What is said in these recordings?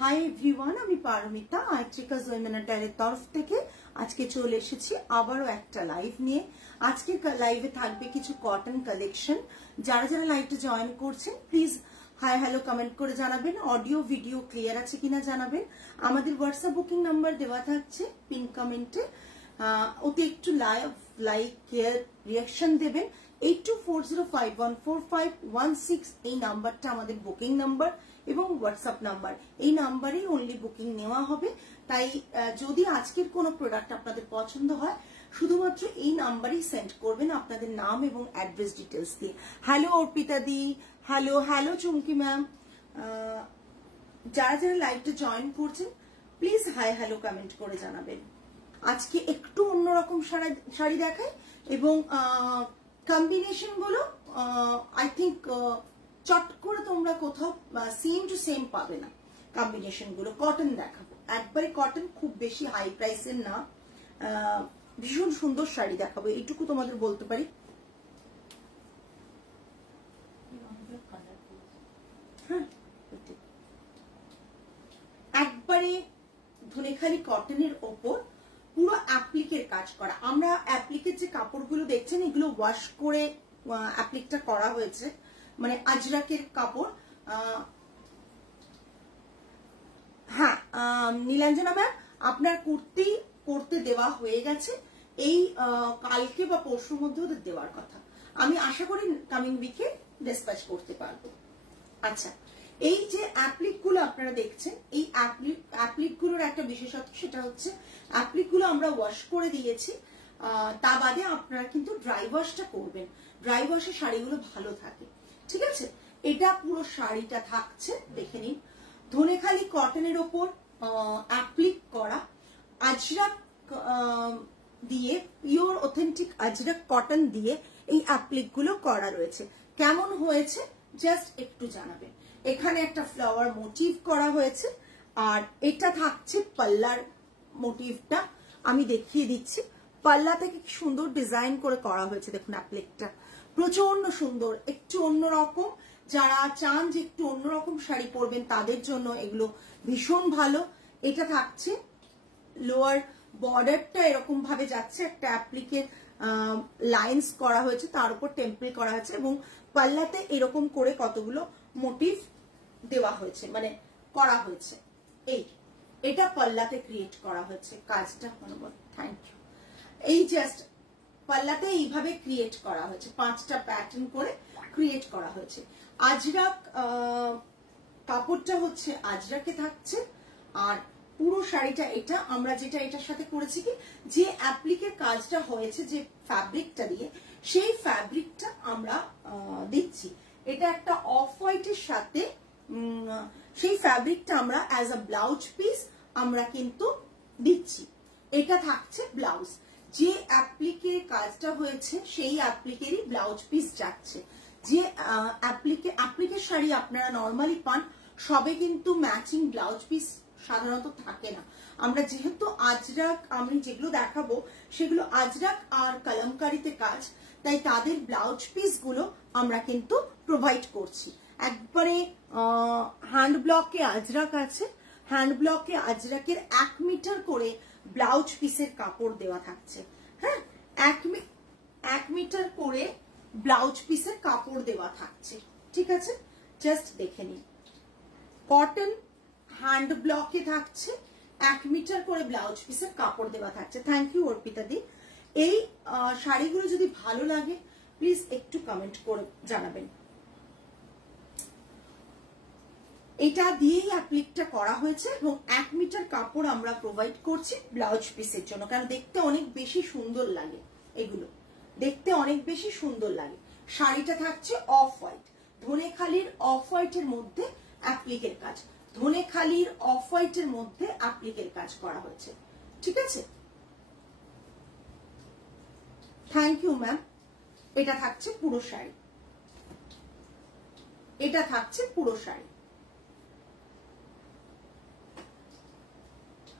Hi everyone, আমি Paromita আর্টিকাস women অ্যাটায়ারের তরফ থেকে আজকে চলে এসেছি আবারও একটা লাইভ নিয়ে। আজকের লাইভে থাকবে কিছু কটন কালেকশন। যারা যারা লাইভটা জয়েন করছেন প্লিজ হাই হ্যালো কমেন্ট করে জানাবেন, অডিও ভিডিও ক্লিয়ার আছে কিনা জানাবেন। আমাদের হোয়াটসঅ্যাপ বুকিং নাম্বার দেওয়া থাকছে পিন কমেন্টে, ওতে একটু লাইক কেয়ার রিয়াকশন দেবেন। 8240514516 এই নাম্বারটা আমাদের বুকিং নাম্বার এবং হোয়াটসঅ্যাপ নাম্বার। এই নাম্বারেই অনলি বুকিং নেওয়া হবে। তাই যদি আজকের কোনো প্রোডাক্ট আপনাদের পছন্দ হয় শুধুমাত্র এই নাম্বারেই সেন্ড করবেন আপনাদের নাম এবং অ্যাড্রেস ডিটেলস দিয়ে। হ্যালো অর্পিতা দি, হ্যালো হ্যালো চুমকি ম্যাম। যারা যারা লাইভটা জয়েন করছেন প্লিজ হাই হ্যালো কমেন্ট করে জানাবেন। আজকে একটু অন্যরকম শাড়ি দেখাই এবং কম্বিনেশন গুলো আই থিঙ্ক চট করে তোমরা কোথাও সেম টু সেম পাবে না। কম্বিনেশন গুলো কটন দেখাবো, একবারে কটন, খুব বেশি হাই প্রাইসের না, ভীষণ সুন্দর শাড়ি দেখাবো, এইটুকু তোমাদের বলতে পারি। হ্যাঁ, একবারে ধনেখালি কটনের ওপর পুরো অ্যাপ্লিকের কাজ করা। আমরা অ্যাপ্লিকের যে কাপড়গুলো দেখছেন এগুলো ওয়াশ করে অ্যাপ্লিকটা করা হয়েছে, মানে আজরাকের কাপড়। হ্যাঁ নীলাঞ্জনা ম্যাম, আপনার কুর্তি করতে দেওয়া হয়ে গেছে, এই কালকে বা পরশুর মধ্যে ওদের দেওয়ার কথা। আমি আশা করি কামিং উইকে ডিসপ্যাচ করতে পারবো। আচ্ছা, এই যে অ্যাপ্লিক গুলো আপনারা দেখছেন, এই অ্যাপ্লিক গুলোর একটা বিশেষত্ব, সেটা হচ্ছে অ্যাপ্লিক গুলো আমরা ওয়াশ করে দিয়েছি, তা বাদে আপনারা কিন্তু ড্রাই ওয়াশটা করবেন। ড্রাই ওয়াশে শাড়িগুলো ভালো থাকে, ঠিক আছে। এটা পুরো শাড়িটা থাকছে, দেখে নিন, ধনেখালি কটনের ওপর অ্যাপ্লিক করা আজরাক দিয়ে, পিওর অথেন্টিক আজরাক কটন দিয়ে এই অ্যাপ্লিক গুলো করা রয়েছে। কেমন হয়েছে জাস্ট একটু জানাবেন। এখানে একটা ফ্লাওয়ার মোটিভ করা হয়েছে, আর এটা থাকছে পাল্লার মোটিভটা, আমি দেখিয়ে দিচ্ছি। পাল্লাতে কি সুন্দর ডিজাইন করে করা হয়েছে, দেখুন অ্যাপ্লিকটা প্রচন্ড সুন্দর, একটু অন্যরকম। যারা চান যে একটু অন্যরকম শাড়ি পরবেন তাদের জন্য এগুলো ভীষণ ভালো। এটা থাকছে লোয়ার বর্ডারটা এরকম ভাবে যাচ্ছে, একটা অ্যাপ্লিকের লাইন্স করা হয়েছে, তার উপর টেম্পল করা হয়েছে এবং পাল্লাতে এরকম করে কতগুলো মোটিভ দেওয়া হয়েছে, মানে করা হয়েছে। এটা পাল্লাতে ক্রিয়েট করা হয়েছে কাজটা, থ্যাংক ইউ। এই জাস্ট পাল্লাতে এইভাবে ক্রিয়েট করা হয়েছে, 5টা প্যাটার্ন করে ক্রিয়েট করা হয়েছে। আজরাক কাপড়টা হচ্ছে আজরাকে থাকছে, আর পুরো শাড়িটা এটা আমরা যেটা এটার সাথে করেছি কি, যে অ্যাপ্লিকের কাজটা হয়েছে যে ফ্যাব্রিকটা দিয়ে, সেই ফ্যাব্রিকটা আমরা দিচ্ছি। এটা একটা অফ হোয়াইটের সাথে সেই ফ্যাব্রিকটা আমরা অ্যাজ আ ব্লাউজ পিস আমরা কিন্তু দিচ্ছি। এটা থাকছে ব্লাউজ, যে অ্যাপ্লিকের কাজটা হয়েছে সেই অ্যাপ্লিকেরই ব্লাউজ পিস যাচ্ছে। যে অ্যাপ্লিকের শাড়ি আপনারা নর্মালি পান সবে কিন্তু ম্যাচিং ব্লাউজ পিস সাধারণত থাকে না। আমরা যেহেতু আজরাক, আমি যেগুলো দেখাবো সেগুলো আজরাক আর কলমকারিতে কাজ, তাই তাদের ব্লাউজ পিস গুলো আমরা কিন্তু প্রোভাইড করছি। একবারে হ্যান্ড ব্লকে আজরাক আছে, হ্যান্ড ব্লকে আজরাকের 1 মিটার করে ব্লাউজ পিসের কাপড় দেওয়া থাকছে। হ্যাঁ, 1 মিটার করে ব্লাউজ পিসের কাপড় দেওয়া থাকছে, ঠিক আছে। জাস্ট দেখে নিন, কটন হ্যান্ড ব্লকে থাকছে, 1 মিটার করে ব্লাউজ পিসের কাপড় দেওয়া থাকছে। থ্যাংক ইউ অর্পিতা দি। এই শাড়িগুলো যদি ভালো লাগে প্লিজ একটু কমেন্ট করে জানাবেন। এটা দিয়েই অ্যাপ্লিকটা করা হয়েছে এবং 1 মিটার কাপড় আমরা প্রোভাইড করছি ব্লাউজ পিসের জন্য, কারণ দেখতে অনেক বেশি সুন্দর লাগে, এগুলো দেখতে অনেক বেশি সুন্দর লাগে। শাড়িটা থাকছে অফ হোয়াইট, ধনেখালির অফ হোয়াইটের মধ্যে অ্যাপ্লিকের কাজ, ধনেখালির অফ হোয়াইটের মধ্যে অ্যাপ্লিকের কাজ করা হয়েছে, ঠিক আছে। Thank you ma'am. এটা থাকছে পুরো শাড়ি, এটা থাকছে পুরো শাড়ি।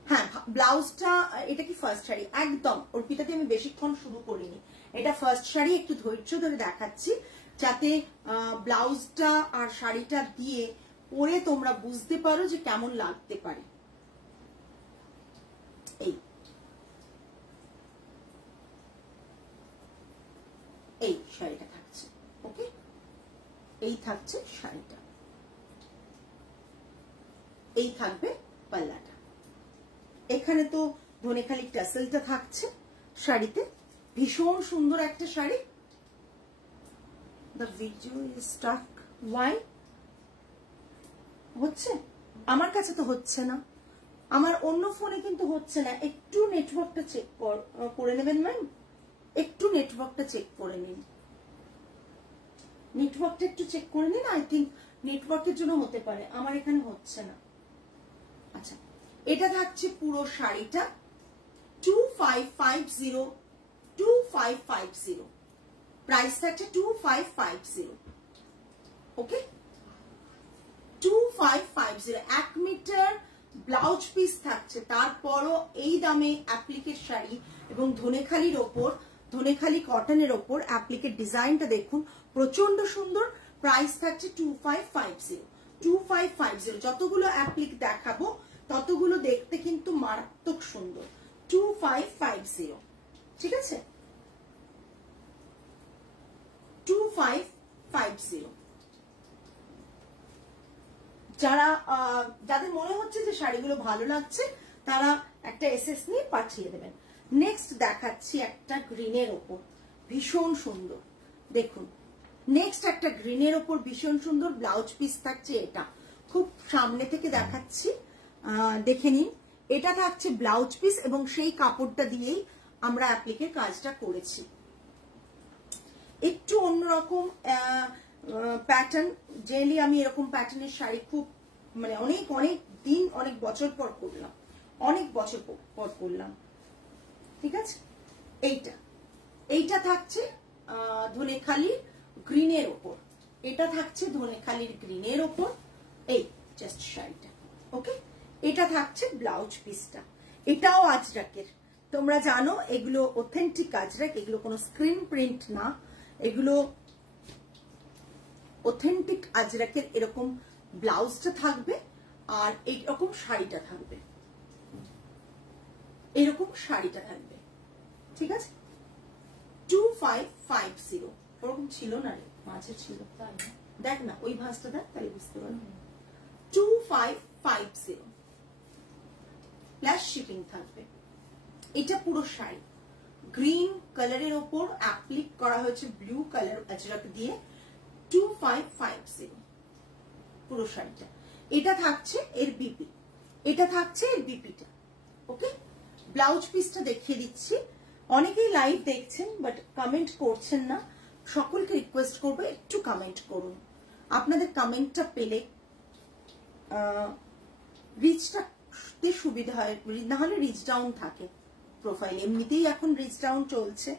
হ্যাঁ, ব্লাউজটা, এটা কি ফার্স্ট শাড়ি? একদম অর্পিতাতে আমি বেশিক্ষণ শুরু করিনি, এটা ফার্স্ট শাড়ি। একটু ধৈর্য ধরে দেখাচ্ছি যাতে ব্লাউজটা আর শাড়িটা দিয়ে পরে তোমরা বুঝতে পারো যে কেমন লাগতে পারে। এই শাড়িটা থাকছে, ওকে, এই থাকছে শাড়িটা, এই থাকবে পাল্লাটা। এখানে তো ধনেখালি টাসেলটা থাকছে শাড়িতে, ভীষণ সুন্দর একটা sari. The video is stuck. Why? হচ্ছে আমার কাছে তো হচ্ছে না, আমার অন্য ফোনে কিন্তু হচ্ছে না। একটু নেটওয়ার্কটা চেক করে নেবেন ম্যাম, একটু নেটওয়ার্কটা চেক করে নিন, নেটওয়ার্কটা একটু চেক করে নিন। আই থিঙ্ক নেটওয়ার্কের জন্য হতে পারে, আমার এখানে হচ্ছে না। আচ্ছা, এটা থাকছে পুরো শাড়িটা 2550, 2550, প্রাইস থাকছে 2550, ওকে, 2550। 1 মিটার ব্লাউজ পিস থাকছে, তারপরও এই দামে অ্যাপ্লিকের শাড়ি এবং ধনেখালির ওপর, ধনেখালি কটনের ওপর অ্যাপ্লিকের ডিজাইনটা দেখুন, প্রচন্ড সুন্দর। প্রাইস থাকছে 2550, 2550। যতগুলো অ্যাপ্লিক দেখাবো ততগুলো দেখতে কিন্তু মারাত্মক সুন্দর। 2550, ঠিক আছে, 2550। যাদের মনে হচ্ছে যে শাড়িগুলো ভালো লাগছে তারা একটা এসএস নিয়ে পাঠিয়ে দেবেন। নেক্সট দেখাচ্ছি একটা গ্রিনের ওপর, ভীষণ সুন্দর, দেখুন। নেক্সট একটা গ্রিনের ওপর ভীষণ সুন্দর ব্লাউজ পিস থাকছে, এটা খুব সামনে থেকে দেখাচ্ছি, দেখে নিন। এটা থাকছে ব্লাউজ পিস এবং সেই কাপড়টা দিয়েই আমরা অ্যাপ্লিকের কাজটা করেছি। একটু অন্যরকম প্যাটার্ন, জেনারেলি আমি এরকম প্যাটার্নের শাড়ি খুব মানে অনেক অনেক দিন, অনেক বছর পর করলাম, অনেক বছর পর করলাম, ঠিক আছে। এইটা থাকছে ধনেখালির গ্রিনের ওপর, এটা থাকছে ধনেখালির গ্রিনের ওপর, এই জাস্ট শাড়িটা, ওকে। এটা থাকছে ব্লাউজ পিসটা, এটাও আজরাকের। তোমরা জানো এগুলো অথেন্টিক আজরাক, এগুলো কোনো স্ক্রিন প্রিন্ট না, এগুলো অথেন্টিক আজরাকের। এরকম ব্লাউজটা থাকবে আর এইরকম শাড়িটা থাকবে, এরকম শাড়িটা থাকবে, ঠিক আছে। 2550, ওরকম ছিল না রে, মাঝে ছিল, দেখ না ওই ভাঁজটা দেখ, তাহলে বুঝতে পারবো। 2550 প্লাস শিপিং থাকবে। এটা পুরো শাড়ি গ্রিন কালারের ওপর অ্যাপ্লিক করা হয়েছে ব্লু কালার আজরাক দিয়ে। 2550 পুরো শাড়িটা। এটা থাকছে এর বিপি, এটা থাকছে এর বিপিটা, ওকে। ব্লাউজ পিসটা দেখিয়ে দিচ্ছি। অনেকেই লাইভ দেখছেন বাট কমেন্ট করছেন না, সকলকে রিকোয়েস্ট করবো একটু কমেন্ট করুন। আপনাদের কমেন্টটা পেলে রিচটা সুবিধা হয়, না হলে রিচ ডাউন থাকে প্রোফাইল, এমনিতেই এখন রিচ ডাউন চলছে।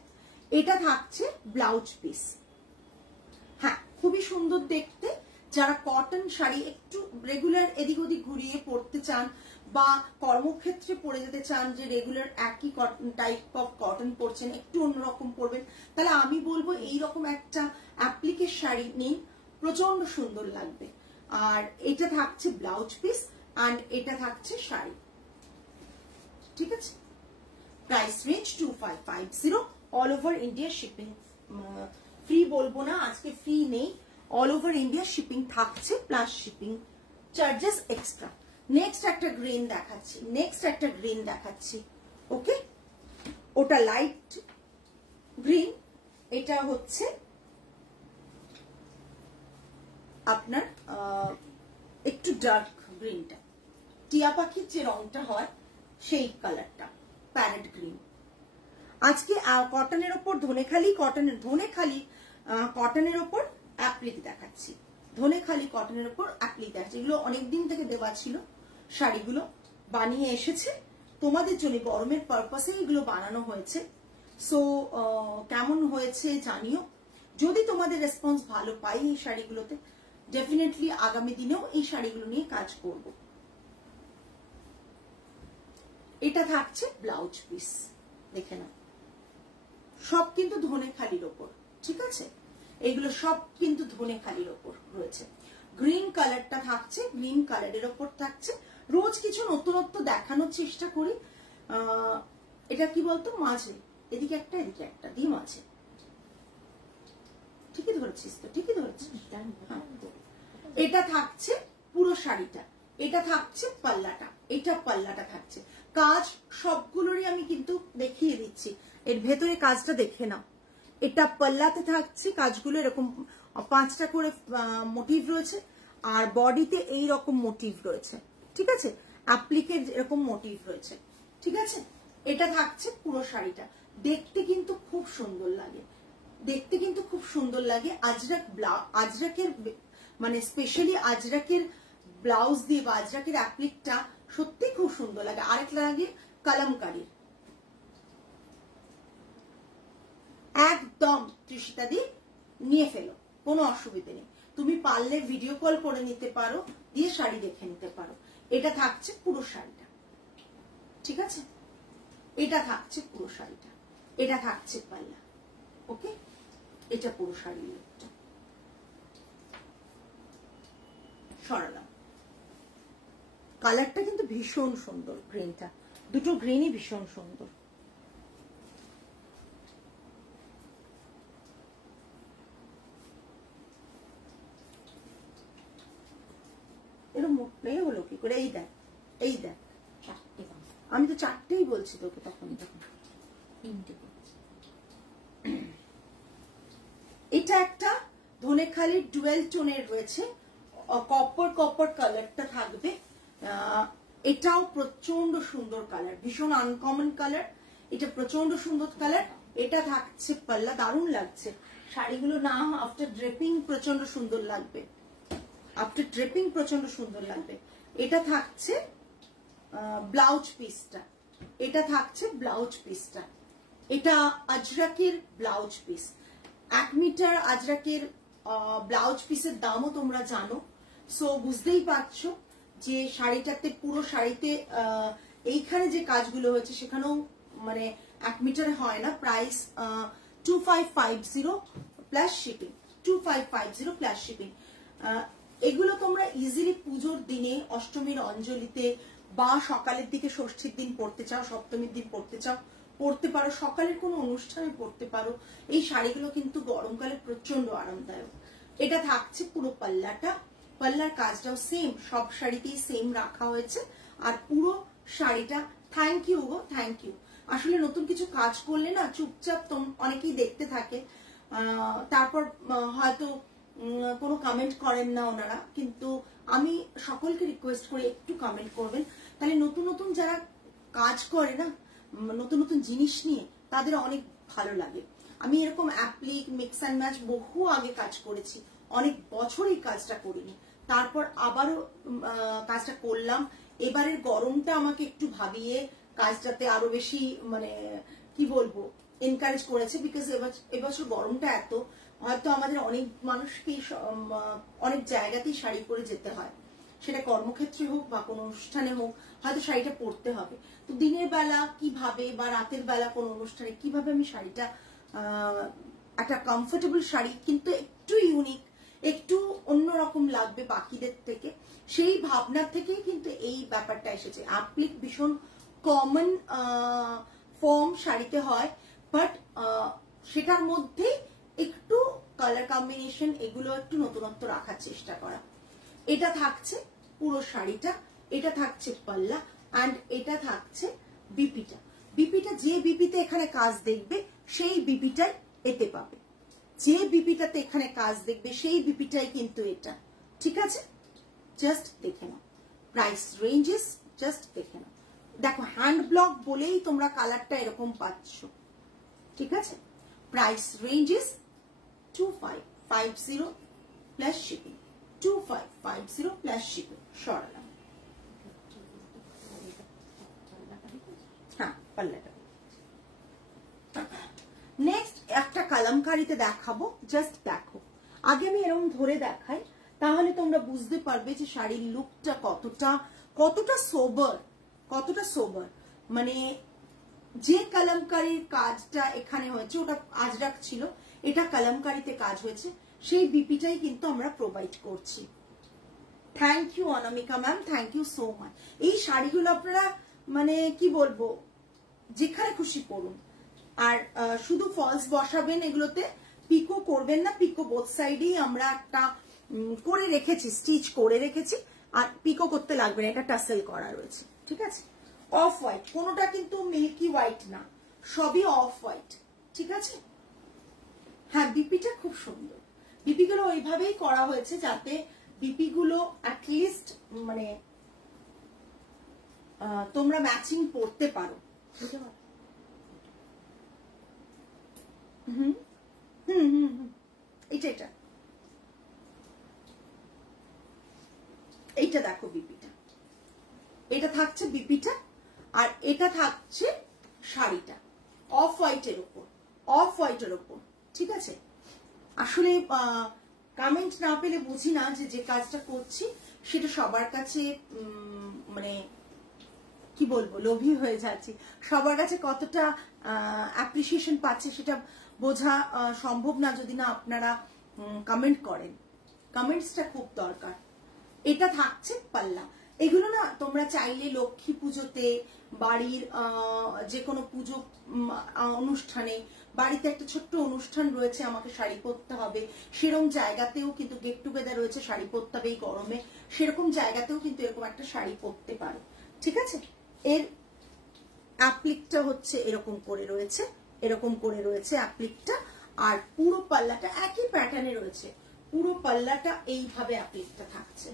এটা থাকছে ব্লাউজ পিস, হ্যাঁ খুবই সুন্দর দেখতে। যারা কটন শাড়ি একটু রেগুলার এদিক ওদিক ঘুরিয়ে পরতে চান বা কর্মক্ষেত্রে পরে যেতে চান, যে রেগুলার একই টাইপ অফ কটন পরছেন, একটু অন্যরকম পরবেন, তাহলে আমি বলবো এইরকম একটা অ্যাপ্লিকের শাড়ি নিন, প্রচন্ড সুন্দর লাগবে। আর এটা থাকছে ব্লাউজ পিস অ্যান্ড এটা থাকছে শাড়ি, ঠিক আছে। Price range 2550, all over India shipping. Free বলবো না, আজকে ফ্রি নেই, অল ওভার ইন্ডিয়া শিপিং থাকছে plus shipping charges extra. Next একটা গ্রিন দেখাচ্ছি, নেক্সট একটা গ্রিন দেখাচ্ছি, ওকে। ওটা লাইট গ্রিন, এটা হচ্ছে আপনার একটু ডার্ক গ্রিনটা, টিয়া পাখির যে রংটা হয় সেই কালারটা, প্যারেট গ্রিন। আজকে কটনের ওপর ধনেখালি কটনের ওপর অ্যাপ্লিক দেখাচ্ছি, ধনেখালি কটনের ওপর অ্যাপ্লিক দেখাচ্ছি। এগুলো অনেকদিন থেকে দেওয়া ছিল, শাড়িগুলো বানিয়ে এসেছে তোমাদের জন্য, গরমের পারপাসে এগুলো বানানো হয়েছে। সো কেমন হয়েছে জানিও, যদি তোমাদের রেসপন্স ভালো পাই এই শাড়িগুলোতে, ডেফিনেটলি আগামী দিনেও এই শাড়িগুলো নিয়ে কাজ করব। এটা থাকছে ব্লাউজ পিস, দেখে নাও, সব কিন্তু ধনেখালির ওপর, ঠিক আছে। এগুলো সব কিন্তু ধনেখালির ওপর রয়েছে। গ্রিন কালারটা থাকছে, গ্রিন কালারের ওপর থাকছে। রোজ কিছু নতুনত্ব দেখানোর চেষ্টা করি। এটা কি বলতো, মাঝে এদিকে একটা এদিকে একটা দিয়ে মাঝে, ঠিকই ধরেছিস তো, ঠিকই ধরেছিস। এটা থাকছে পুরো শাড়িটা, এটা থাকছে পাল্লাটা, এটা পাল্লাটা থাকছে। কাজ সবগুলোরই আমি কিন্তু দেখিয়ে দিচ্ছি, এর ভেতরে কাজটা দেখে নাও। এটা পাল্লাতে থাকছে কাজগুলো, এরকম 5টা করে মোটিভ রয়েছে, আর বডিতে এই রকম মোটিভ রয়েছে, ঠিক আছে, অ্যাপ্লিকের এরকম মোটিভ রয়েছে, ঠিক আছে। এটা থাকছে পুরো শাড়িটা, দেখতে কিন্তু খুব সুন্দর লাগে, দেখতে কিন্তু খুব সুন্দর লাগে। আজরাকের মানে স্পেশালি আজরাকের ব্লাউজ দিয়ে বা আজরাকের অ্যাপ্লিকটা সত্যি খুব সুন্দর লাগে। আরেকটা লাগে কালামকারীর, একদম তৃষিতা দি নিয়ে ফেলো, কোনো অসুবিধে নেই। তুমি পারলে ভিডিও কল করে নিতে পারো, দিয়ে শাড়ি দেখে নিতে পারো। এটা থাকছে পুরো শাড়িটা, ঠিক আছে, এটা থাকছে পুরো শাড়িটা, এটা থাকছে পাল্লা, ওকে। এটা পুরো শাড়ির লুকটা। সরালাম। কালারটা কিন্তু ভীষণ সুন্দর, গ্রিনটা, দুটো গ্রিনই ভীষণ সুন্দর। এরকম মোটটাই হলো কি করে? এই দেখ, এই দেখ, আমি তো 4টেই বলছি তোকে, তখন 3টে। এটা একটা ধনেখালির ডুয়েল টোনের রয়েছে, কপার কপার কালারটা থাকবে। এটাও প্রচন্ড সুন্দর কালার, ভীষণ আনকমন কালার, এটা প্রচন্ড সুন্দর কালার। এটা থাকছে পাল্লা, দারুণ লাগছে শাড়িগুলো না, আফটার ড্রেপিং প্রচন্ড সুন্দর লাগবে, আফটার ড্রেপিং প্রচন্ড সুন্দর লাগবে। এটা থাকছে ব্লাউজ পিসটা, এটা থাকছে ব্লাউজ পিসটা, এটা আজরাকের ব্লাউজ পিস। 1 মিটার আজরাকের ব্লাউজ পিসের দামও তোমরা জানো, সো বুঝতেই পারছো যে শাড়িটাতে, পুরো শাড়িতে এইখানে যে কাজগুলো হয়েছে সেখানেও মানে 1 মিটারে হয় না। Price 2550 plus shipping, 2550 plus shipping. এগুলো তোমরা ইজিলি পুজোর দিনে, অষ্টমীর অঞ্জলিতে, বা সকালের দিকে ষষ্ঠীর দিন পড়তে চাও, সপ্তমীর দিন পড়তে চাও, পড়তে পারো, সকালের কোনো অনুষ্ঠানে পড়তে পারো। এই শাড়িগুলো কিন্তু গরমকালে প্রচন্ড আরামদায়ক। এটা থাকছে পুরো পাল্লাটা, পাল্লার কাজটাও সেম, সব শাড়িতেই সেম রাখা হয়েছে। আর পুরো শাড়িটা, থ্যাংক ইউ গো, থ্যাংক ইউ। আসলে নতুন কিছু কাজ করলে না চুপচাপ অনেকেই দেখতে থাকে, তারপর হয়তো কোনো কমেন্ট করেন না ওনারা, কিন্তু আমি সকলকে রিকোয়েস্ট করি একটু কমেন্ট করবেন, তাহলে নতুন নতুন যারা কাজ করে না, নতুন নতুন জিনিস নিয়ে, তাদের অনেক ভালো লাগে। আমি এরকম অ্যাপ্লিক, মিক্স অ্যান্ড ম্যাচ বহু আগে কাজ করেছি, অনেক বছর এই কাজটা করিনি, তারপর আবারও কাজটা করলাম। এবারের গরমটা আমাকে একটু ভাবিয়ে কাজটাতে আরো বেশি মানে কি বলবো এনকারেজ করেছে, বিকজ এবছর গরমটা এত, হয়তো আমাদের অনেক মানুষকেই অনেক জায়গাতেই শাড়ি পরে যেতে হয়, সেটা কর্মক্ষেত্রে হোক বা কোনো অনুষ্ঠানে হোক, হয়তো শাড়িটা পরতে হবে। তো দিনের বেলা কিভাবে বা রাতের বেলা কোনো অনুষ্ঠানে কিভাবে আমি শাড়িটা, একটা কমফোর্টেবল শাড়ি কিন্তু একটু ইউনিক, একটু অন্যরকম লাগবে বাকিদের থেকে, সেই ভাবনা থেকেই কিন্তু এই ব্যাপারটা এসেছে। অ্যাপ্লিক ভীষণ কমন ফর্ম শাড়িতে হয়, বাট সেটার মধ্যে একটু কালার কম্বিনেশন, এগুলো একটু নতুনত্ব রাখার চেষ্টা করা। এটা থাকছে পুরো শাড়িটা, এটা থাকছে পাল্লা, অ্যান্ড এটা থাকছে বিপিটা। বিপিটা যে বিপিতে এখানে কাজ দেখবে সেই বিপিটাই এতে পাবে, যে বিপিটাতে এখানে কাজ দেখবে সেই বিপিটাই কিন্তু এটা, ঠিক আছে। জাস্ট দেখে নাও প্রাইস রেঞ্জেস, জাস্ট দেখে নাও। দেখো হ্যান্ড ব্লক বলেই তোমরা কালারটা এরকম পাচ্ছ, ঠিক আছে। Price ranges 2550 plus shipping, 2550 plus shipping. সরালাম, হ্যাঁ পাল্লাটা। নেক্সট একটা কালামকারীতে দেখাবো, জাস্ট দেখো। আগে আমি এরকম ধরে দেখাই, তাহলে তোমরা বুঝতে পারবে যে শাড়ির লুকটা কতটা সোবার, কতটা সোবার। মানে যে কালামকারীর কাজটা এখানে হয়েছে ওটা আজরাক ছিল, এটা কালামকারীতে কাজ হয়েছে, সেই বিপিটাই কিন্তু আমরা প্রোভাইড করছি, thank you Anamika ma'am, thank you so much. এই শাড়িগুলো আপনারা মানে কি বলবো, যেখানে খুশি পরুন। আর শুধু ফলস বসাবেন এগুলোতে, পিকো করবেন না। পিকো বোথ সাইডেই আমরা একটা করে রেখেছি, স্টিচ করে রেখেছি, আর পিকো করতে লাগবে না, এটা টাসেল করা রয়েছে, ঠিক আছে। অফ হোয়াইট, কোনোটা কিন্তু মিল্কি হোয়াইট না, সবই অফ হোয়াইট, ঠিক আছে। হ্যাঁ, বিপিটা খুব সুন্দর। বিপি গুলো ওইভাবেই করা হয়েছে যাতে বিপি গুলো অ্যাটলিস্ট মানে তোমরা ম্যাচিং পরতে পারো। হুম হুম হুম হুম এটা এইটা দেখো বিপিটা, এটা থাকছে বিপিটা, আর এটা থাকছে শাড়িটা অফ হোয়াইটের উপর, অফ হোয়াইটের উপর, ঠিক আছে। আসলে কমেন্ট না পেলে বুঝি না যে কাজটা করছি সেটা সবার কাছে মানে কি বলবো, লোভী হয়ে যাচ্ছি, সবার কাছে কতটা অ্যাপ্রিসিয়েশন পাচ্ছে সেটা বোঝা সম্ভব না যদি না আপনারা কমেন্ট করেন। কমেন্টসটা খুব দরকার। এটা থাকছে পাল্লা। এগুলো না তোমরা চাইলে লক্ষ্মী পুজোতে, বাড়ির যে কোনো পুজো অনুষ্ঠানে, বাড়িতে একটা ছোট্ট অনুষ্ঠান রয়েছে, আমাকে শাড়ি পরতে হবে, সেরকম জায়গাতেও কিন্তু গেট টুগেদার রয়েছে, শাড়ি পরতে হবে এই গরমে, সেরকম জায়গাতেও কিন্তু এরকম একটা শাড়ি পরতে পারো, ঠিক আছে। এর অ্যাপ্লিকটা হচ্ছে এরকম করে রয়েছে, এরকম করে রয়েছে অ্যাপ্লিকটা, আর পুরো পাল্লাটা একই প্যাটার্নে রয়েছে। পুরো পাল্লাটা এইভাবে অ্যাপ্লিকটা থাকছে,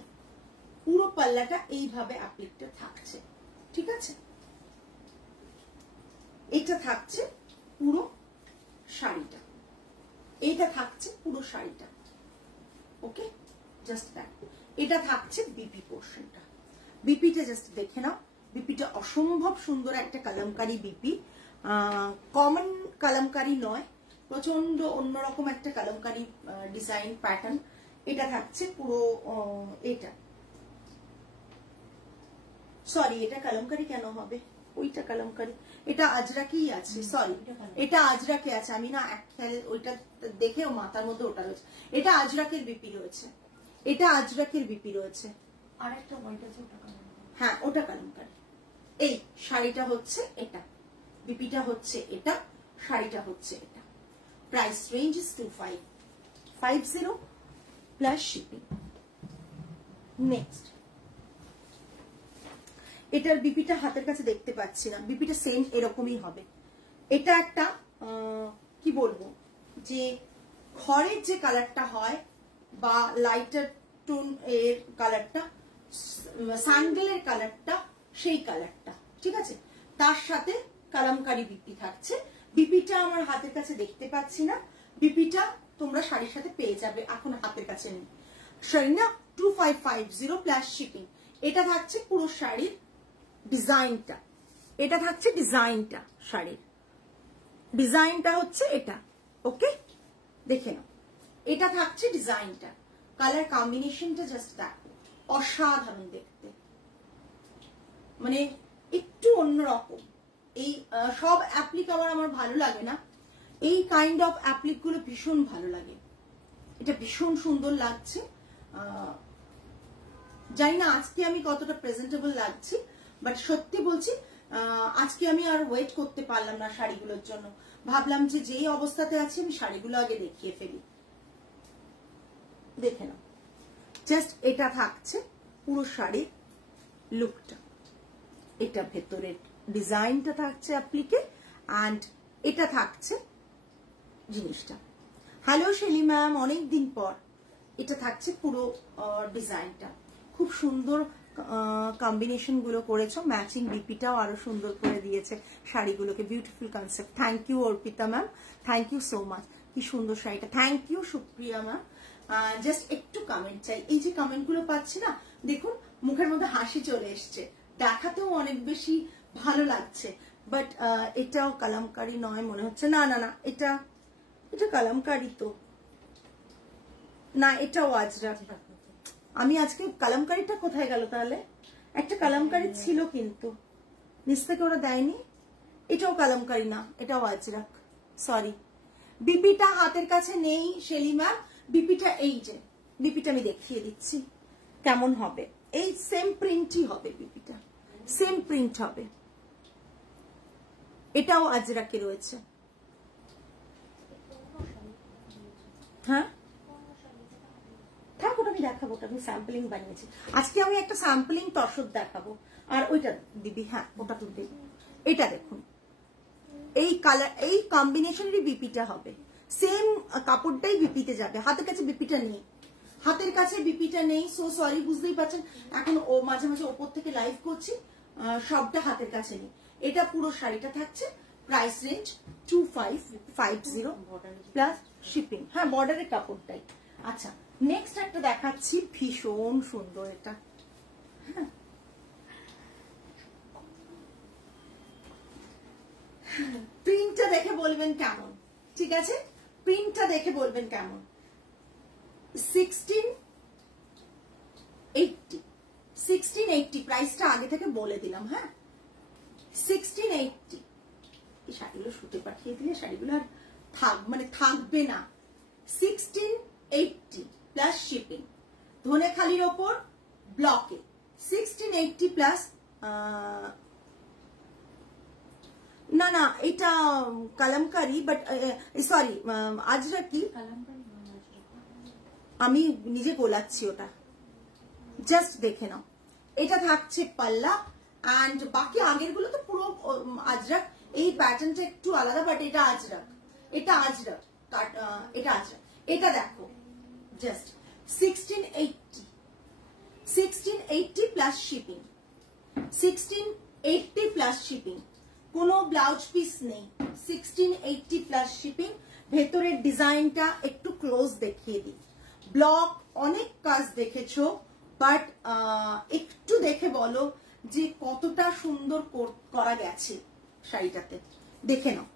পুরো পাল্লাটা এইভাবে অ্যাপ্লিকটা থাকছে, ঠিক আছে। এটা থাকছে পুরো শাড়িটা, এইটা থাকছে পুরো শাড়িটা, ওকে। জাস্ট দ্যাট, এটা থাকছে বিপি পোর্শনটা। বিপিটা জাস্ট দেখে নাও, বিপিটা অসম্ভব সুন্দর একটা কালামকারী বিপি, কমন কালামকারী নয়, প্রচন্ড অন্যরকম একটা কালামকারী ডিজাইন প্যাটার্ন। এটা থাকছে পুরো এটা, সরি এটা কালামকারী কেন হবে, ওইটা কালামকারী, এটা আজরাকেই আছে, সরি এটা আজরাকে আছে, আমি না ওইটা দেখেও মাথার মধ্যে ওটা রয়েছে। এটা আজরাকের বিপি রয়েছে, এটা আজরাকের বিপি রয়েছে, আর একটা হোয়াইট আছে ওটা কালামকারী, হ্যাঁ ওটা কালামকারী। এই শাড়িটা হচ্ছে এটা, বিপিটা হচ্ছে এটা, শাড়িটা হচ্ছে এটা। Price range is 2550 plus shipping. Next, এটার বিপিটা হাতের কাছে দেখতে পাচ্ছি না, বিপিটা সেম এরকমই হবে। এটা একটা কি বলবো, যে ঘরের যে কালারটা হয় বা লাইটার টোন এর কালারটা, স্যান্ডেলের কালারটা, সেই কালারটা, ঠিক আছে। তার সাথে কালামকারী বিপি থাকছে। বিপিটা আমার হাতের কাছে দেখতে পাচ্ছি না, বিপিটা তোমরা শাড়ির সাথে পেয়ে যাবে, এখন হাতের কাছে নেই। শাড়ি না 2550 প্লাস শিপিং। এটা থাকছে পুরো শাড়ির ডিজাইনটা, এটা থাকছে ডিজাইনটা, শাড়ির ডিজাইনটা হচ্ছে এটা, ওকে দেখে নাও। এটা থাকছে ডিজাইনটা, কালার কম্বিনেশনটা জাস্ট দেখো, অসাধারণ দেখতে, মানে একটু অন্যরকম। এই সব অ্যাপ্লিক আমার ভালো লাগে না, এই কাইন্ড অফ অ্যাপ্লিক গুলো ভীষণ ভালো লাগে। এটা ভীষণ সুন্দর লাগছে। জানি না আজকে আমি কতটা প্রেজেন্টেবল লাগছি, বাট সত্যি বলছি আজকে আমি আর ওয়েট করতে পারলাম না শাড়িগুলোর জন্য। ভাবলাম যে যেই অবস্থাতে আছি আমি শাড়িগুলো আগে দেখিয়ে ফেলি। দেখে নাও, জাস্ট এটা থাকছে পুরো শাড়ির লুকটা, এটা ভেতরের ডিজাইনটা থাকছে অ্যাপ্লিকে, অ্যান্ড এটা থাকছে জিনিসটা। হ্যালো শেলি ম্যাম, অনেকদিন পর। এটা থাকছে পুরো ডিজাইনটা, খুব সুন্দর কম্বিনেশন গুলো করেছো, ম্যাচিং বিপিটাও আরো সুন্দর করে দিয়েছে শাড়িগুলোকে, beautiful concept. Thank you Arpita ma'am, thank you so much, কি সুন্দর শাড়িটা। Thank you Supriya ma'am. Just একটু কমেন্ট চাই, এই যে কমেন্ট গুলো পাচ্ছি না, দেখুন মুখের মধ্যে হাসি চলে এসছে, দেখাতেও অনেক বেশি ভালো লাগছে। বাট এটাও কালামকারী নয় মনে হচ্ছে, না না না, এটা এটা কালামকারী তো না, এটাও আজরাক। আমি আজকে কালামকারীটা কোথায় গেল তাহলে? একটা কালামকারী ছিল কিন্তু নিচ থেকে ওরা দেয়নি, এটাও কালামকারী না, এটাও আজরাক, সরি। বিপিটা হাতের কাছে নেই শেলি ম্যাম, বিপিটা এই যে বিপিটা আমি দেখিয়ে দিচ্ছি, কেমন হবে, এই সেম প্রিন্টই হবে, বিপিটা সেম প্রিন্ট হবে। এটাও আজরাকে রয়েছে। হ্যাঁ থাক, ওটা আমি দেখাবো, ওটা আমি স্যাম্পলিং বানিয়েছি আজকে। আমি একটা স্যাম্পলিং তসর দেখাবো। আর ওইটা দিবি, হ্যাঁ ওটা তো দিবি। এটা দেখুন, এই কালার, এই কম্বিনেশনেরই বিপিটা হবে, সেম কাপড়টাই বিপিতে যাবে। হাতের কাছে বিপিটা নেই, হাতের কাছে বিপিটা নেই, সো সরি, বুঝতেই পারছেন। এখন ও মাঝে মাঝে ওপর থেকে লাইভ করছি, সবটা হাতের কাছে নেই। এটা পুরো শাড়িটা থাকছে প্রাইস রেঞ্জ 2550 প্লাস শিপিং। হ্যাঁ বর্ডারের কাপড়টাই। আচ্ছা নেক্সট একটা দেখাচ্ছি, ভীষণ সুন্দর এটা। হ্যাঁ প্রিন্টটা দেখে বলবেন কেমন, ঠিক আছে? প্রিন্টটা দেখে বলবেন কেমন। 1680 প্রাইসটা আগে থেকে বলে দিলাম। হ্যাঁ 1680। এই শাড়িগুলো শুতে পাঠিয়ে দিলে শাড়িগুলো আর থাকবে না। 1680 প্লাস শিপিং, ধনেখালির ওপর ব্লকে 1680 প্লাস। না না এটা কালামকারি, বাট সরি আজরাকি, আমি নিজে গোলাচ্ছি ওটা, জাস্ট দেখে নাও। এটা থাকছে পাল্লা, অ্যান্ড বাকি আগের গুলো তো পুরো আজরাক। এই প্যাটার্নটা একটু আলাদা, বাট এটা আজরাক, এটা আজরাক, এটা আজরাক। এটা দেখো just 1680 plus shipping, 1680 plus shipping, কোনো ব্লাউজ পিস নেই। 1680 প্লাস শিপিং। ভেতরের ডিজাইনটা একটু ক্লোজ দেখিয়ে দিই। ব্লক অনেক কাজ দেখেছো, বাট একটু দেখে বলো যে কতটা সুন্দর করা গেছে শাড়িটাতে, দেখে নাও।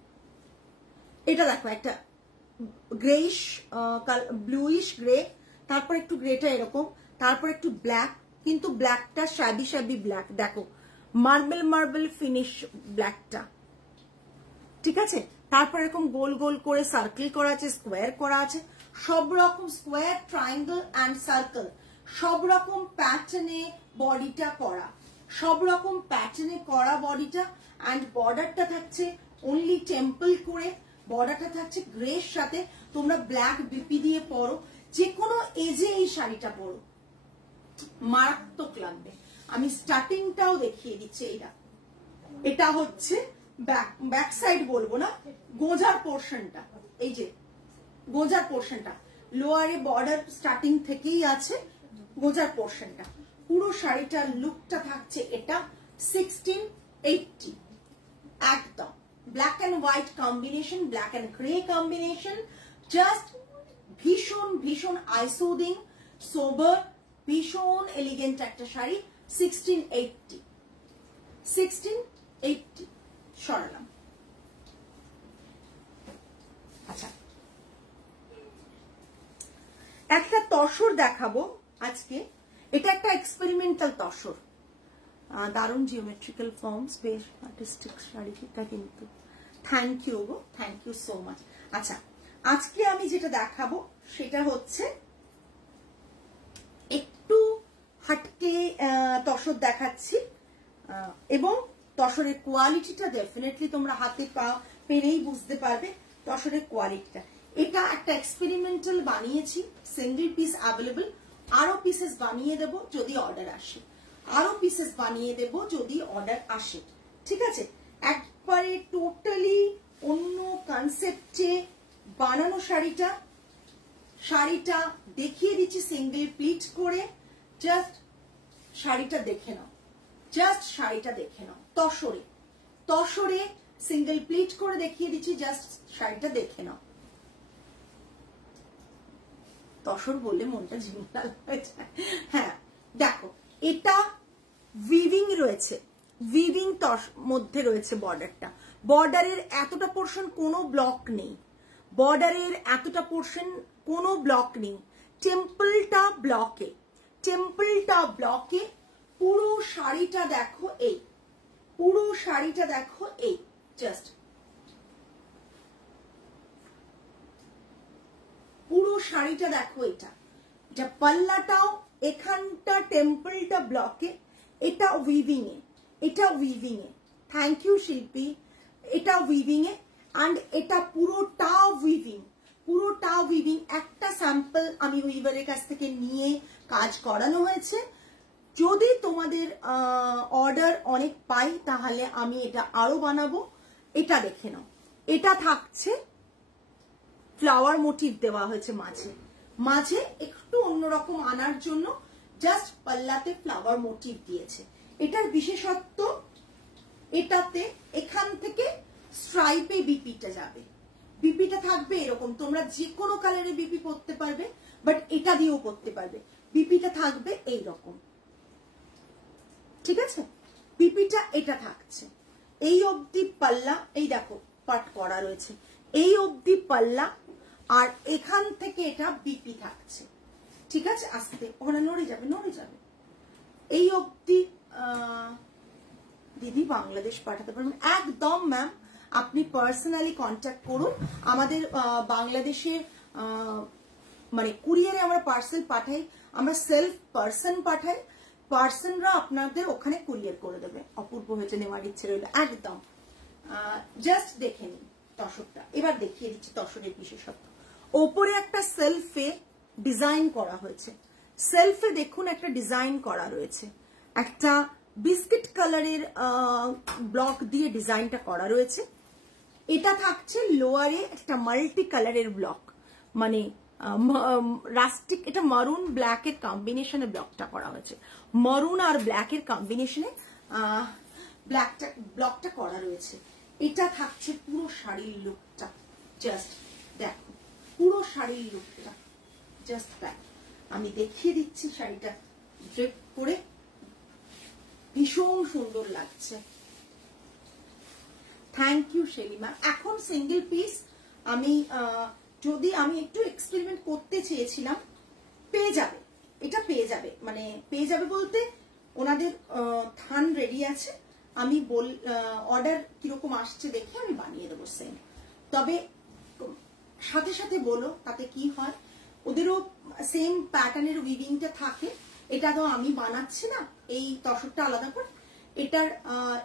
এটা দেখো একটা গ্রেইশ ব্লুইশ গ্রে, তারপর একটু গ্রেটা এরকম, তারপর একটু ব্ল্যাক, কিন্তু ব্ল্যাকটা শ্যাবি ব্ল্যাক, দেখো মার্বেল ফিনিশ ব্ল্যাকটা, ঠিক আছে? তারপর এরকম গোল গোল করে সার্কেল করা আছে, স্কোয়ার করা আছে, সব রকম স্কোয়ার, ট্রায়াঙ্গেল অ্যান্ড সার্কেল, সব রকম প্যাটার্নে বডিটা করা, সব রকম প্যাটার্নে করা বডিটা। অ্যান্ড বর্ডারটা থাকছে অনলি টেম্পল করে, বর্ডারটা থাকছে গ্রের সাথে। তোমরা ব্ল্যাক বিপি দিয়ে পরো, যে কোনো এজে এই শাড়িটা পরো, মারাত্মক লাগবে। আমি স্টার্টিংটাও দেখিয়ে দিচ্ছি। এটা হচ্ছে ব্যাক সাইড, বলবো না, গোজার পোর্শনটা। এই যে গোজার পোর্শনটা, লোয়ারে বর্ডার স্টার্টিং থেকেই আছে, গোজার পোর্শনটা। পুরো শাড়িটার লুকটা থাকছে এটা 1680, একদম black and white combination, black and grey combination, just ভীষণ আইসোদিং, সোবার, ভীষণ এলিগেন্ট একটা শাড়ি। 1680 সরালাম। আচ্ছা একটা তসর দেখাবো আজকে। এটা একটা এক্সপেরিমেন্টাল তসর, দারুণ জিওমেট্রিক্যাল ফর্মস, বেশ আর্টিস্টিক শাড়িটা কিন্তু। থ্যাংক ইউ গো, থ্যাংক ইউ সো মাচ। আচ্ছা আজকে আমি যেটা দেখাবো সেটা হচ্ছে একটু হাটকে তসর দেখাচ্ছি, এবং তসরের কোয়ালিটিটা ডেফিনেটলি তোমরা হাতে পেরেই বুঝতে পারবে তসরের কোয়ালিটিটা। এটা একটা এক্সপেরিমেন্টাল বানিয়েছি, সিঙ্গেল পিস অ্যাভেলেবল, আরো পিসেস বানিয়ে দেবো যদি অর্ডার আসে, আরো পিসেস বানিয়ে দেবো যদি অর্ডার আসে, ঠিক আছে? একবারে টোটালি অন্য কনসেপ্টে বানানো শাড়িটা দেখিয়ে দিচ্ছি সিঙ্গেল প্লিট করে। জাস্ট শাড়িটা দেখে নাও, জাস্ট শাড়িটা দেখে নাও। তসরে সিঙ্গেল প্লিট করে দেখিয়ে দিচ্ছি, জাস্ট শাড়িটা দেখে নাও। তসর বললে মনটা ঝিমলাল হয়ে যায়। হ্যাঁ দেখো, এটা উইভিং রয়েছে, উইভিং মধ্যে রয়েছে বর্ডারটা। বর্ডারের এতটা পোর্শন কোনো ব্লক নেই, বর্ডারের এতটা পোর্শন কোনো ব্লক নেই। টেম্পলটা ব্লকে, পুরো শাড়িটা দেখো এই, পুরো শাড়িটা দেখো এই, জাস্ট পুরো শাড়িটা দেখো। এটা পাল্লাটাও এখানটা টেম্পলটা ব্লকে, এটা উইভিং এ, এটা উইভিং এ, থ্যাংক ইউ শিল্পী, এটা উইভিং এ, অ্যান্ড এটা পুরোটা উইভিং, পুরোটা উইভিং। একটা স্যাম্পল আমি উইভারের কাছ থেকে নিয়ে কাজ করানো হয়েছে। যদি তোমাদের অর্ডার অনেক পাই তাহলে আমি এটা আরো বানাবো। এটা দেখে নাও, এটা থাকছে ফ্লাওয়ার মোটিভ দেওয়া হয়েছে মাঝে মাঝে, একটু অন্যরকম আনার জন্য জাস্ট পাল্লাতে ফ্লাওয়ার মোটিভ দিয়েছে। এটার বিশেষত্ব, এটাতে এখান থেকে স্ট্রাইপে বিপিটা যাবে, বিপিটা থাকবে এরকম, তোমরা যে কোনো কালারে বিপি করতে পারবে, বাট এটা দিয়েও করতে পারবে। বিপিটা থাকবে এইরকম, ঠিক আছে? বিপিটা এটা থাকছে এই অবধি পাল্লা, এই দেখো পাট করা রয়েছে, এই অবধি পাল্লা, আর এখান থেকে এটা বিপি থাকছে, ঠিক আছে? আস্তে ওখানে নড়ে যাবে, নড়ে যাবে। এই অবধি দিদি বাংলাদেশ পাঠাতে পারবেন একদম ম্যাম, আপনি পার্সোনালি কন্ট্যাক্ট করুন। আমাদের বাংলাদেশে মানে কুরিয়ারে আমরা পার্সেল পাঠাই, আমরা সেলফ পার্সন পাঠাই, পার্সনরা আপনাদের ওখানে কুরিয়ার করে দেবে। অপূর্ব হয়েছে, নেওয়ার ইচ্ছে রইল একদম। জাস্ট দেখে নিন তসরটা, এবার দেখিয়ে দিচ্ছি তসরের বিশেষত্ব। ওপরে একটা সেলফে ডিজাইন করা হয়েছে, সেলফে দেখুন একটা ডিজাইন করা রয়েছে, একটা বিস্কিট কালারের ব্লক দিয়ে ডিজাইনটা করা রয়েছে। এটা থাকছে লোয়ারে একটা মাল্টি কালারের ব্লক, মানে রাস্টিক, এটা মারুন ব্ল্যাকের কম্বিনেশনে ব্লকটা করা হয়েছে, মারুন আর ব্ল্যাকের কম্বিনেশনে ব্লকটা করা রয়েছে। এটা থাকছে পুরো শাড়ির লুকটা, জাস্ট দেখো পুরো শাড়ির লুকটা, জাস্ট দেখ, আমি দেখিয়ে দিচ্ছি শাড়িটা ড্রেপ করে, ভীষণ সুন্দর লাগছে। Thank you Shelima. এখন সিঙ্গেল পিস আমি যদি আমি একটু এক্সপেরিমেন্ট করতে চেয়েছিলাম, পেয়ে যাবে, এটা পেয়ে যাবে, মানে পেয়ে যাবে বলতে ওনাদের থান রেডি আছে, আমি অর্ডার কিরকম আসছে দেখে আমি বানিয়ে দেবো সেম। তবে সাথে সাথে বলো তাতে কি হয়, ওদেরও সেম প্যাটার্নের উইভিংটা থাকে, এটা তো আমি বানাচ্ছি না, এই তসরটা আলাদা করে, এটার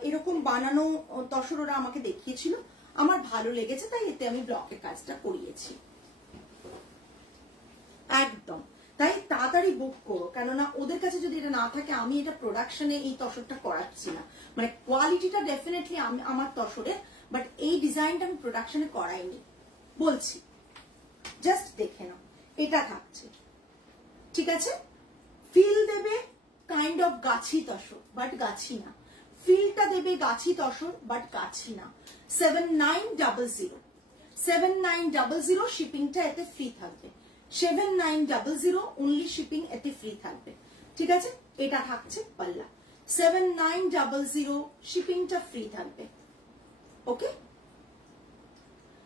এরকম বানানো তসর ওরা আমাকে দেখিয়েছিল, আমার ভালো লেগেছে, তাই এতে আমি ব্লকের কাজটা করিয়েছি একদম। তাই তাড়াতাড়ি বুক করো, কেননা ওদের কাছে যদি এটা না থাকে, আমি এটা প্রোডাকশনে এই তসরটা করাচ্ছি না, মানে কোয়ালিটিটা ডেফিনেটলি আমার তসরের, বাট এই ডিজাইনটা আমি প্রোডাকশনে করাইনি বলছি, জাস্ট দেখে নাও। এটা থাকছে, ঠিক আছে? ফিল দেবে kind of Gachhi tussar, but গাছি না, ফিলটা দেবে গাছি তসর, বাট গাছি না। 7900 7900 শিপিংটা এতে ফ্রি থাকবে, 7900 অনলি শিপিং এতে ফ্রি থাকবে, ঠিক আছে? এটা থাকছে পাল্লা, 7900 শিপিংটা ফ্রি থাকবে, ওকে?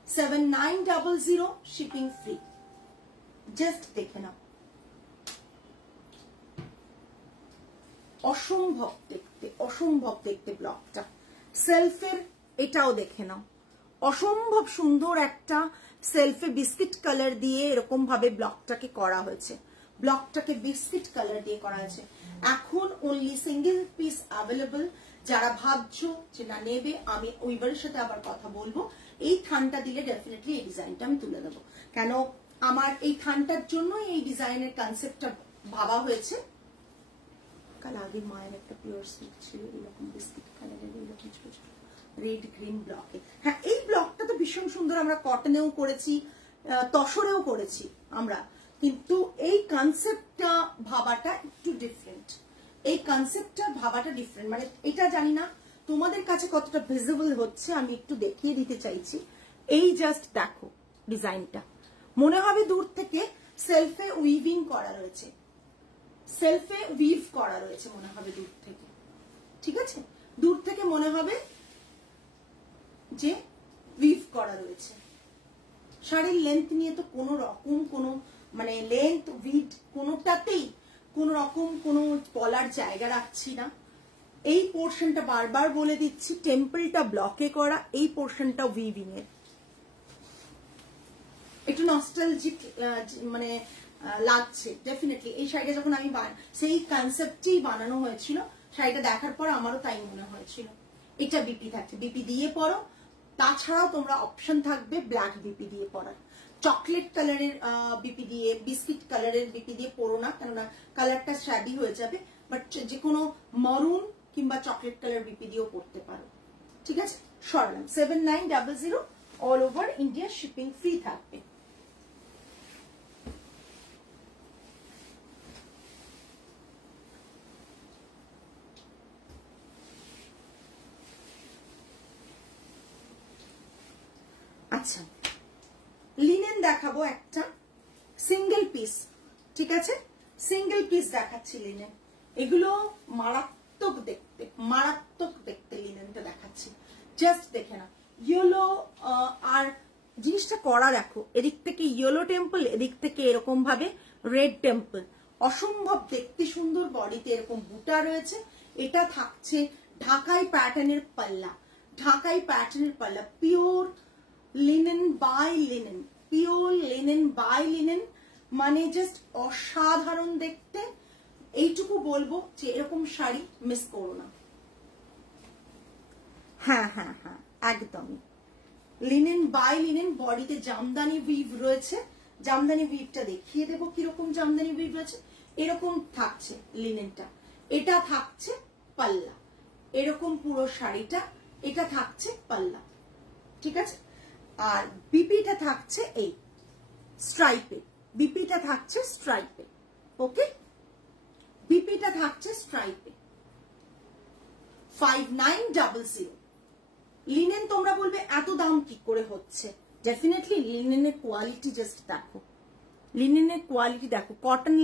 7900 শিপিং ফ্রি, জাস্ট দেখে নাও, অসম্ভব দেখতে, অসম্ভব দেখতে ব্লকটা। সেলফের এটাও দেখে নাও, অসম্ভব সুন্দর একটা সেলফে বিস্কিট কালার দিয়ে এরকম ভাবে ব্লকটাকে করা হয়েছে, ব্লকটাকে বিস্কিট কালার দিয়ে করা হয়েছে। এখন অনলি সিঙ্গেল পিস অ্যাভেলেবল, যারা ভাবছো যে না নেবে, আমি উইভারের সাথে আবার কথা বলবো, এই থানটা দিলে ডেফিনেটলি এই ডিজাইনটা আমি তুলে দেবো, কেন আমার এই থানটার জন্য এই ডিজাইনের কনসেপ্টটা ভাবা হয়েছে। কাল আগে মায়ের একটা পিওর সিল্ক ছিল এরকম বিস্কিট কালারের, এরকম ছোট ছোট রেড গ্রিন ব্লকে। হ্যাঁ, এই ব্লকটা তো ভীষণ সুন্দর, আমরা কটনেও করেছি, তসরেও করেছি আমরা, কিন্তু এই কনসেপ্টটা ভাবাটা একটু ডিফারেন্ট, এই কনসেপ্টটা ভাবাটা ডিফারেন্ট, মানে এটা জানি না তোমাদের কাছে কতটা ভিজিবল হচ্ছে, আমি একটু দেখিয়ে দিতে চাইছি। এই জাস্ট দেখো ডিজাইনটা, মনে হবে দূর থেকে সেলফে উইভিং করা রয়েছে, সেলফে উইভ করা রয়েছে মনে হবে দূর থেকে, ঠিক আছে? দূর থেকে মনে হবে যে উইভ করা রয়েছে। শাড়ির লেন্থ নিয়ে তো কোনো রকম কোনো মানে লেন্থ উইড কোনোটাতেই কোনো রকম কোনো বলার জায়গা রাখছি না। এই পোর্শনটা বারবার বলে দিচ্ছি, টেম্পলটা ব্লকে করা, এই পোর্শনটা উইভিং এর, একটু নস্টালজিক মানে লাগছে ডেফিনেটলি। এই শাড়িটা যখন আমি সেই কনসেপ্টেই বানানো হয়েছিল, শাড়িটা দেখার পর আমারও তাই মনে হয়েছিল। এটা বিপি থাকছে, বিপি দিয়ে পরো। তাছাড়াও তোমরা অপশন থাকবে ব্ল্যাক বিপি দিয়ে পরার, চকলেট কালারের বিপি দিয়ে, বিস্কিট কালারের বিপি দিয়ে পরো না, কেননা কালারটা শ্যাডি হয়ে যাবে। বাট যে কোনো মরুন কিংবা চকলেট কালার বিপি দিয়েও পরতে পারো। ঠিক আছে, সরালাম। 7900 all over India shipping free থাকবে। আচ্ছা, লিনেন দেখাবো একটা সিঙ্গেল পিস। ঠিক আছে, সিঙ্গেল পিস দেখাচ্ছি লিনেন। এগুলো মারাত্মক দেখতে, মারাত্মক দেখতে লিনেনটা দেখাচ্ছি। জাস্ট দেখে না, ইয়েলো আর জিনিসটা করা দেখো, এদিক থেকে ইয়েলো টেম্পল, এদিক থেকে এরকম ভাবে রেড টেম্পল, অসম্ভব দেখতে সুন্দর। বডিতে এরকম বুটা রয়েছে। এটা থাকছে ঢাকাই প্যাটার্নের পাল্লা, ঢাকাই প্যাটার্নের পাল্লা, pure linen by linen, pure linen by linen, মানে জাস্ট অসাধারণ দেখতে। এইটুকু বলবো যে এরকম শাড়ি মিস করো না। হ্যাঁ হ্যাঁ হ্যাঁ, একদমই লিনেন বাই লিনেন। বডিতে জামদানি উইভ রয়েছে, জামদানি উইভটা দেখিয়ে দেবো কিরকম জামদানি উইভ রয়েছে। এরকম থাকছে লিনেনটা, এটা থাকছে পাল্লা, এরকম পুরো শাড়িটা, এটা থাকছে পাল্লা। ঠিক আছে, আর বিপিটা থাকছে এই স্ট্রাইপে, বিপিটা থাকছে স্ট্রাইপে। ওকে, বিপিটা থাকছে স্ট্রাইপে। 5900 লিনেন। তোমরা বলবে এত দাম কি করে হচ্ছে? ডেফিনেটলি লিনেনের কোয়ালিটি জাস্ট দেখো, লিনেনের কোয়ালিটি দেখো, কটন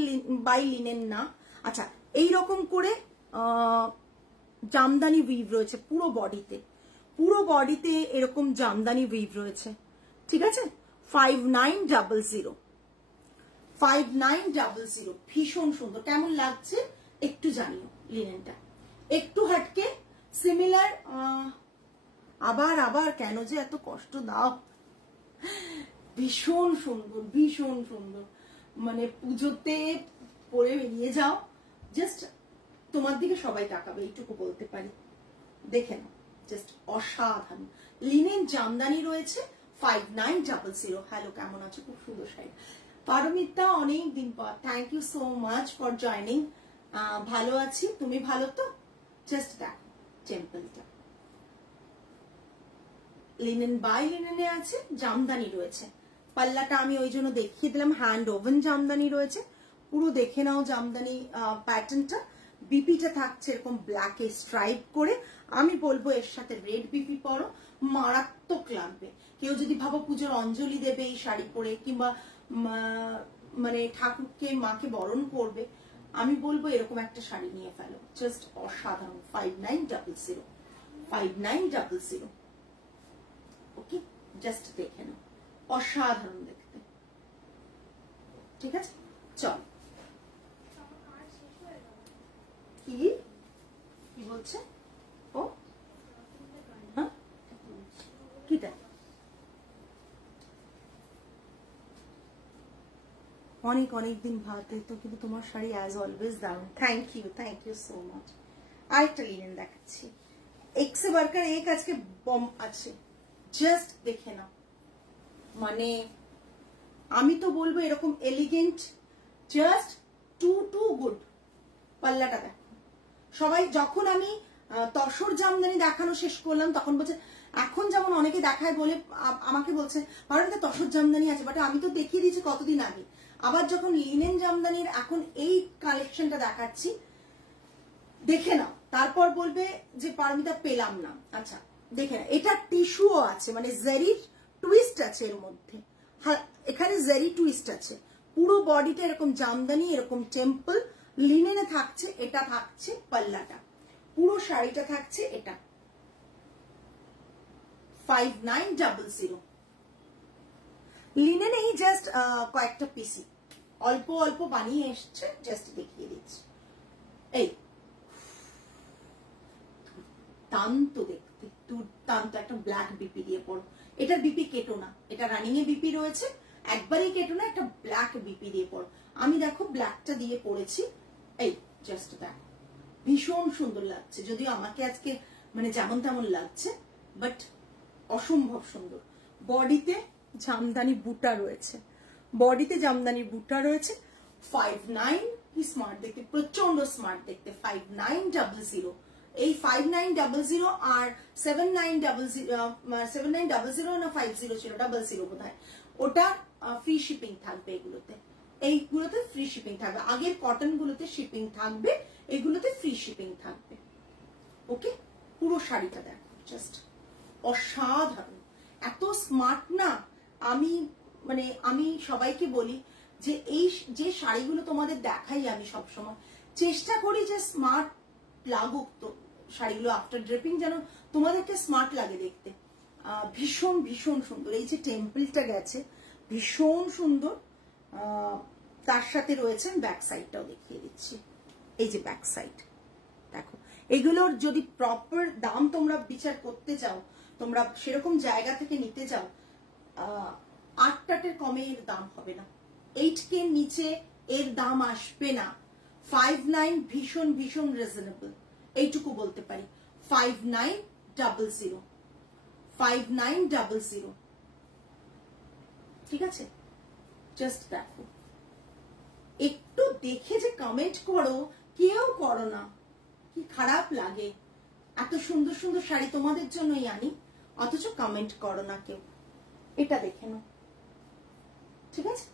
বাই লিনেন না। আচ্ছা, এইরকম করে জামদানি উইভ রয়েছে পুরো বডিতে, পুরো বডিতে এরকম জামদানি উইভ রয়েছে। ঠিক আছে, 5900, 5900 ভীষণ সুন্দর। কেমন লাগছে একটু জানিও লিনেনটা, একটু হাটকে সিমিলার। আবার আবার কেন যে এত কষ্ট দাও, ভীষণ সুন্দর, ভীষণ সুন্দর। মানে পুজোতে পরে বেরিয়ে যাও, জাস্ট তোমার দিকে সবাই তাকাবে, এইটুকু বলতে পারি। দেখে নাও, জাস্ট অসাধারণ। লিনেন জামদানি রয়েছে 5900। হ্যালো, কেমন আছো? খুব সুন্দর শাড়ি। পারমিতা, অনেক দিন পর, thank you so much for joining. ভালো আছি, তুমি ভালো তো? জাস্ট দেখো টেম্পলটা, লিনেন বাই লিনেনে আছে, জামদানি রয়েছে। পাল্লাটা আমি ওই জন্য দেখিয়ে দিলাম, হ্যান্ড ওভেন জামদানি রয়েছে। পুরো দেখে নাও জামদানি প্যাটার্নটা। বিপিটা থাকছে এরকম ব্ল্যাকে স্ট্রাইপ করে। আমি বলবো এর সাথে রেড বিপি পরো, মারাত্মক লাগবে। কেউ যদি ভাবো পুজোর অঞ্জলি দেবে এই শাড়ি পরে, কিংবা মানে ঠাকুরকে মাকে বরণ করবে, আমি বলবো এরকম একটা শাড়ি নিয়ে ফেলো, জাস্ট অসাধারণ। 5900, 5900। ওকে, জাস্ট দেখে নাও, অসাধারণ দেখতে। ঠিক আছে, চল। কি কি বলছে ও? হ্যাঁ, কিটা? অনেক অনেক দিন ভাতে তো, কিন্তু তোমার শাড়ি অ্যাজ অলওয়েজ দারুন। Thank you so much. আরেকটা লিনেন দেখাচ্ছি, এক্সে বার্কার এক আজকে বম আছে, জাস্ট দেখে নাও। মানে আমি তো বলবো এরকম এলিগেন্ট, জাস্ট টু গুড। পাল্লাটা দেখো। সবাই যখন আমি তসর জামদানি দেখানো শেষ করলাম, তখন বলছে, এখন যেমন অনেকে দেখায় বলে আমাকে বলছে পারমিতা তসর জামদানি আছে, বাট আমি তো দেখিয়ে দিয়েছি কতদিন আগে। আবার যখন লিনেন জামদানির এখন এই কালেকশনটা দেখাচ্ছি, দেখে নাও, তারপর বলবে যে পারমিতা পেলাম না। আচ্ছা দেখে নাও, এটা টিস্যুও আছে, মানে জেরির টুইস্ট আছে এর মধ্যে। এখানে জেরি টুইস্ট আছে, পুরো বডিটা এরকম জামদানি, এরকম টেম্পল লিনেনে থাকছে। এটা থাকছে পাল্লাটা, পুরো শাড়িটা থাকছে এটা। 5900 লিনেনেই জাস্ট কয়েকটা পিসি অল্প অল্প বানিয়ে এসছে, জাস্ট দেখিয়ে দিচ্ছি। এই দুর্দান্ত দেখতে, দুর্দান্ত। একটা ব্ল্যাক বিপি দিয়ে পড়ো, এটার বিপি কেটো না, এটা রানিং এ বিপি রয়েছে, একবারেই কেটো না, একটা ব্ল্যাক বিপি দিয়ে পরো। আমি দেখো ব্ল্যাকটা দিয়ে পরেছি, এই জাস্ট দেখো ভীষণ সুন্দর লাগছে, যদিও আমাকে আজকে মানে যেমন তেমন লাগছে, বাট অসম্ভব সুন্দর। বডিতে জামদানি বুটা রয়েছে, বডিতে জামদানি বুটা রয়েছে। 59 কি স্মার্ট দেখতে, প্রচন্ড স্মার্ট দেখতে। 5900, এই 5900 আর 7900 না 50 ছিল, 00 বোধহয়, ওটা ফ্রি শিপিং থাকবে এগুলোতে। এইগুলোতে ফ্রি শিপিং থাকবে, আগের কটন গুলোতে শিপিং থাকবে, এগুলোতে ফ্রি শিপিং থাকবে। ওকে, পুরো শাড়িটা দেখো, জাস্ট অসাধারণ, এত স্মার্ট না। আমি সবাইকে বলি যে এই যে শাড়িগুলো তোমাদের দেখাই আমি সবসময় চেষ্টা করি যে স্মার্ট লাগুক, তো শাড়িগুলো আফটার ড্রেপিং যেন তোমাদেরকে স্মার্ট লাগে দেখতে। ভীষণ ভীষণ সুন্দর, এই যে টেম্পলটা গেছে ভীষণ সুন্দর। তার সাথে রয়েছে, ব্যাক সাইডটাও দেখিয়ে দিচ্ছি, এই যে ব্যাক সাইড দেখো। এগুলোর যদি প্রপার দাম তোমরা বিচার করতে চাও, তোমরা সেরকম জায়গা থেকে নিতে চাও, 8টাটের কমে এর দাম হবে না, 8K নিচে এর দাম আসবে না। 59 ভীষণ ভীষণ রিজনেবল, এইটুকু বলতে পারি। 5900 ঠিক আছে, জাস্ট দেখো। একটু দেখে যে কমেন্ট করো, কেউ করো না, কি খারাপ লাগে। এত সুন্দর সুন্দর শাড়ি তোমাদের জন্যই আনি, অথচ কমেন্ট করো না কেউ। এটা দেখে নাও, ঠিক আছে।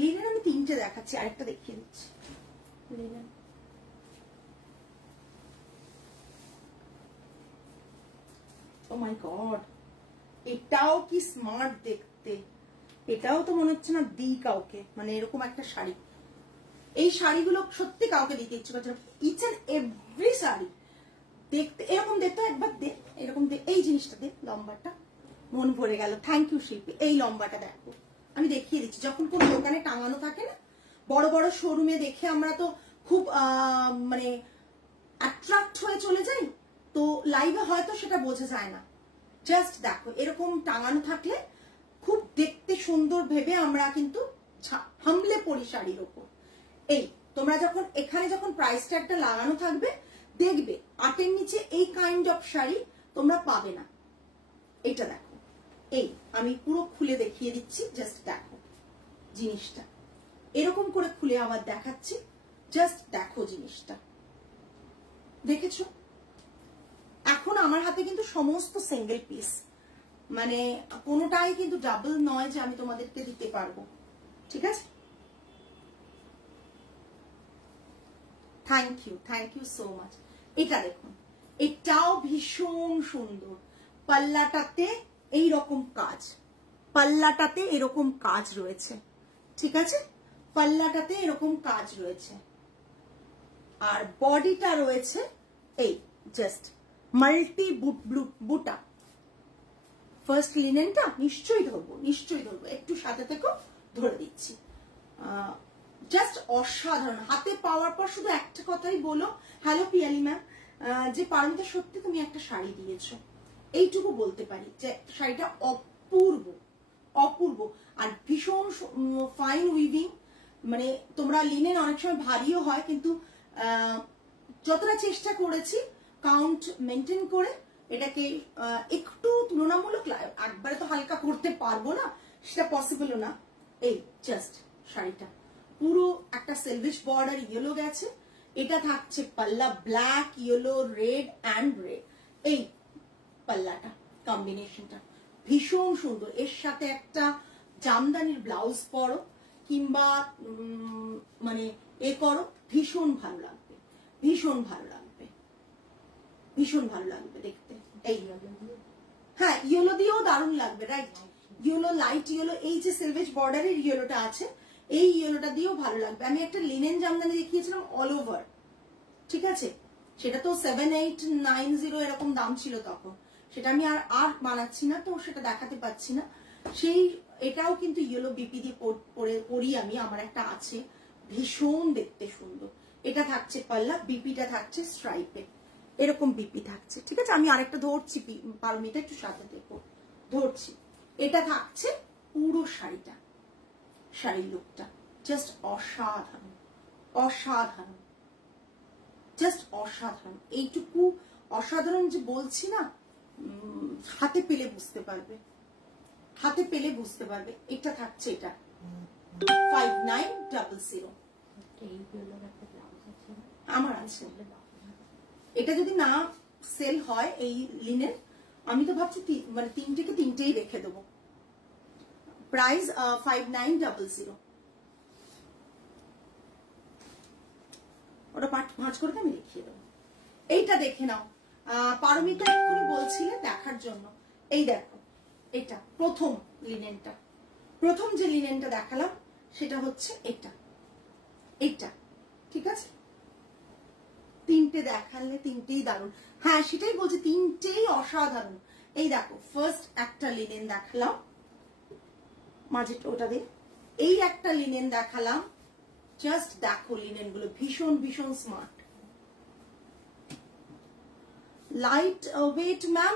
লিনেন আমি 3টে দেখাচ্ছি, আরেকটা দেখিয়ে দিচ্ছি। লিনেন ও মাই গড, এটাও কি স্মার্ট দেখতে, এটাও তো মনে হচ্ছে না দিই কাউকে, মানে এরকম একটা শাড়ি। এই শাড়িগুলো সত্যি কাউকে দিতে ইচ্ছে করছে না, ইচ এন্ড এভরি শাড়ি দেখতে এরকম দেখতে, একবার দেখ এরকম দেখ, এই জিনিসটা দেখ, লম্বাটা মন ভরে গেল। থ্যাংক ইউ শিল্পী, এই লম্বাটা দেখো, আমি দেখিয়ে দিচ্ছি। যখন কোন দোকানে টাঙানো থাকে না, বড় বড় শোরুমে দেখে আমরা তো খুব মানে অ্যাট্রাক্ট হয়ে চলে যাই, তো লাইভে হয়তো সেটা বোঝা যায় না। জাস্ট দেখো, এরকম টাঙানো থাকলে খুব দেখতে সুন্দর ভেবে আমরা কিন্তু হামলে পড়ি শাড়ির ওপর। এই তোমরা যখন এখানে যখন প্রাইস ট্যাগটা লাগানো থাকবে, দেখবে 8-এর নিচে এই কাইন্ড অফ শাড়ি তোমরা পাবে না। এইটা দেখো, এই আমি পুরো খুলে দেখিয়ে দিচ্ছি, জাস্ট দেখো জিনিসটা, এরকম করে খুলে আবার দেখাচ্ছি, জাস্ট দেখো জিনিসটা, দেখেছো? এখন আমার হাতে কিন্তু সমস্ত সিঙ্গেল পিস, মানে কোনোটাই কিন্তু ডাবল নয় যে আমি তোমাদেরকে দিতে পারবো, ঠিক আছে। Thank you so much. এটা দেখুন, এটাও ভীষণ সুন্দর, পাল্লাটাতে এইরকম কাজ, পাল্লাটাতে এরকম কাজ রয়েছে, ঠিক আছে, পাল্লাটাতে এরকম কাজ রয়েছে, আর বডিটা রয়েছে এই জাস্ট মাল্টি বুটা। ফার্স্ট লিনেনটা নিশ্চয়ই ধরবো, একটু সাথে থেকো, ধরে দিচ্ছি। জাস্ট অসাধারণ, হাতে পাওয়ার পর শুধু একটা কথাই বলো, হ্যালো পিয়ালি ম্যাম, যে পারমিতা সত্যি তুমি একটা শাড়ি দিয়েছো, এইটুকু বলতে পারি যে শাড়িটা অপূর্ব অপূর্ব, আর ভীষণ ফাইন উইভিং। মানে তোমরা লিনেন অনেক সময় ভারীও হয়, কিন্তু যতটা চেষ্টা করেছি কাউন্ট মেনটেন করে এটাকে একটু তুলনামূলক, একবারে তো হালকা করতে পারবো না, সেটা পসিবলও না। এই জাস্ট শাড়িটা পুরো একটা সেলভেজ বর্ডার ইয়েলো গেছে, এটা থাকছে পাল্লা black, yellow, red and red, এই পাল্লাটা কম্বিনেশনটা ভীষণ সুন্দর। এর সাথে একটা জামদানির ব্লাউজ পরো কিংবা মানে এ করো, ভীষণ ভালো লাগবে, ভীষণ ভালো লাগবে, ভীষণ ভালো লাগবে দেখতে। এই হ্যাঁ, ইয়েলো দিয়েও দারুণ লাগবে, রাইট, ইয়েলো, লাইট ইয়েলো, এই যে সিলভেজ বর্ডারের ইয়েলোটা আছে, এই ইয়েলোটা দিয়েও ভালো লাগবে। আমি একটা লিনেন জামদানি দেখিয়েছিলাম অল ওভার, ঠিক আছে, সেটা তো 7890 এরকম দাম ছিল তখন, সেটা আমি আর বানাচ্ছি না, তো সেটা দেখাতে পাচ্ছি না। সেই এটাও কিন্তু ইয়েলো বিপি দিয়ে পরি আমি, আমার একটা আছে, ভীষণ দেখতে সুন্দর। এটা থাকছে পাল্লা, বিপিটা থাকছে স্ট্রাইপে, এরকম বিপি থাকছে, ঠিক আছে। আমি আরেকটা ধরছি, পারমিতা একটু সাথে দেখো, ধরছি, এটা থাকছে পুরো শাড়িটা, শাড়ির লুকটা জাস্ট অসাধারণ, অসাধারণ, জাস্ট অসাধারণ। এইটুকু অসাধারণ যে বলছি না, হাতে পেলে বুঝতে পারবে, হাতে পেলে বুঝতে পারবে। এটা থাকছে এটা 5900। আমার আছে। এটা যদি না সেল হয় এই লিনেন, আমি তো ভাবছি মানে তিনটেকে তিনটেই রেখে দেবো। প্রাইস 5900। ওটা ভাঁজ করে আমি দেখিয়ে দেবো। এইটা দেখে নাও, পারমিতা এক্ষুনি বলছিলে দেখার জন্য। এই দেখো, এটা প্রথম লিনেনটা, প্রথম যে লিনেনটা দেখালাম সেটা হচ্ছে এটা, এটা ঠিক আছে। তিনটে দেখালে তিনটেই দারুণ। হ্যাঁ সেটাই বলছি, তিনটেই অসাধারণ। এই দেখো, ফার্স্ট একটা লিনেন দেখালাম, মাঝে ওটা দিয়ে এই একটা লিনেন দেখালাম। জাস্ট দেখো লিনেন গুলো ভীষণ ভীষণ স্মার্ট। लाइट वेट मैम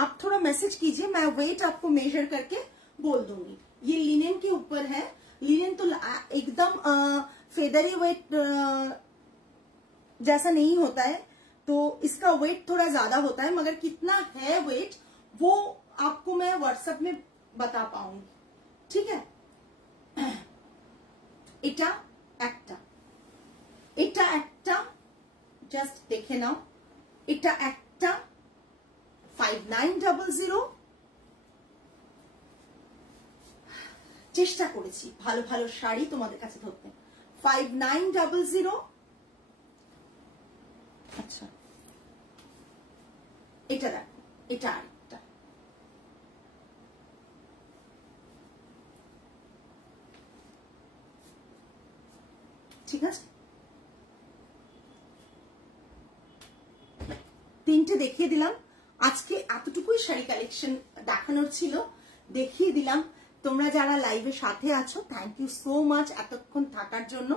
आप थोड़ा मैसेज कीजिए, मैं वेट आपको मेजर करके बोल दूंगी। ये लिनेन के ऊपर है, लिनेन तो एकदम फेदरी वेट जैसा नहीं होता है, तो इसका वेट थोड़ा ज्यादा होता है, मगर कितना है वेट वो आपको मैं व्हाट्सएप में बता पाऊंगी, ठीक है। এটা একটা, এটা একটা, জাস্ট দেখে নাও। এটা একটা 5900। চেষ্টা করেছি ভালো ভালো শাড়ি তোমাদের কাছে ধরতে। 5900। আচ্ছা এটা দেখো, এটা আরেকটা, ঠিক আছে। তিনটে দেখিয়ে দিলাম। আজকে এতটুকুই শাড়ি কালেকশন দেখানোর ছিল, দেখিয়ে দিলাম। তোমরা যারা লাইভে সাথে আছো, থ্যাংক ইউ সো মাচ এতক্ষণ থাকার জন্য।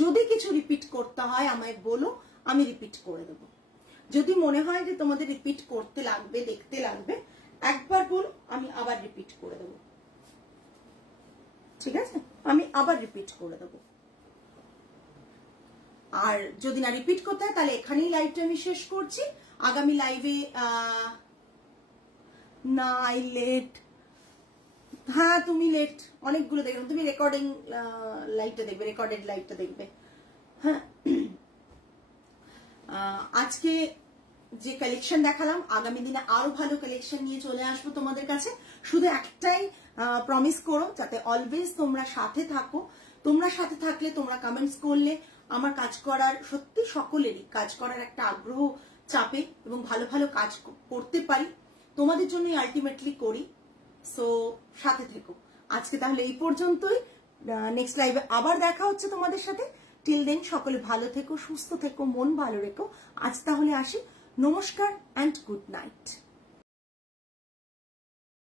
যদি কিছু রিপিট করতে হয় আমায় বলো, আমি রিপিট করে দেবো। যদি মনে হয় যে তোমাদের রিপিট করতে লাগবে, দেখতে লাগবে, একবার বলো, আমি আবার রিপিট করে দেবো, ঠিক আছে। আমি আবার রিপিট করে দেবো। আর যদি না রিপিট করতে হয় তাহলে এখানেই লাইভটা আমি শেষ করছি। আগামী লাইভে না আই লেট, হ্যাঁ তুমি লেট অনেকগুলো দেখলাম। তুমি রেকর্ডিং লাইভটা দেখবে, রেকর্ডেড লাইভটা দেখবে। হ্যাঁ আজকে যে কালেকশন দেখালাম, আগামী দিনে আরো ভালো কালেকশন নিয়ে চলে আসবো তোমাদের কাছে। শুধু একটাই প্রমিস করো, যাতে অলওয়েজ তোমরা সাথে থাকো। তোমরা সাথে থাকলে, তোমরা কমেন্টস করলে আমার কাজ করার, সত্যি সকলেরই কাজ করার একটা আগ্রহ চাপে এবং ভালো ভালো কাজ করতে পারি। তোমাদের জন্যই আলটিমেটলি করি। সো সাথে থেকো। আজকে তাহলে এই পর্যন্তই। নেক্সট লাইভে আবার দেখা হচ্ছে তোমাদের সাথে। টিল দেন সকলে ভালো থেকো, সুস্থ থেকো, মন ভালো রেখো। আজ তাহলে আসি। নমস্কার অ্যান্ড গুড নাইট।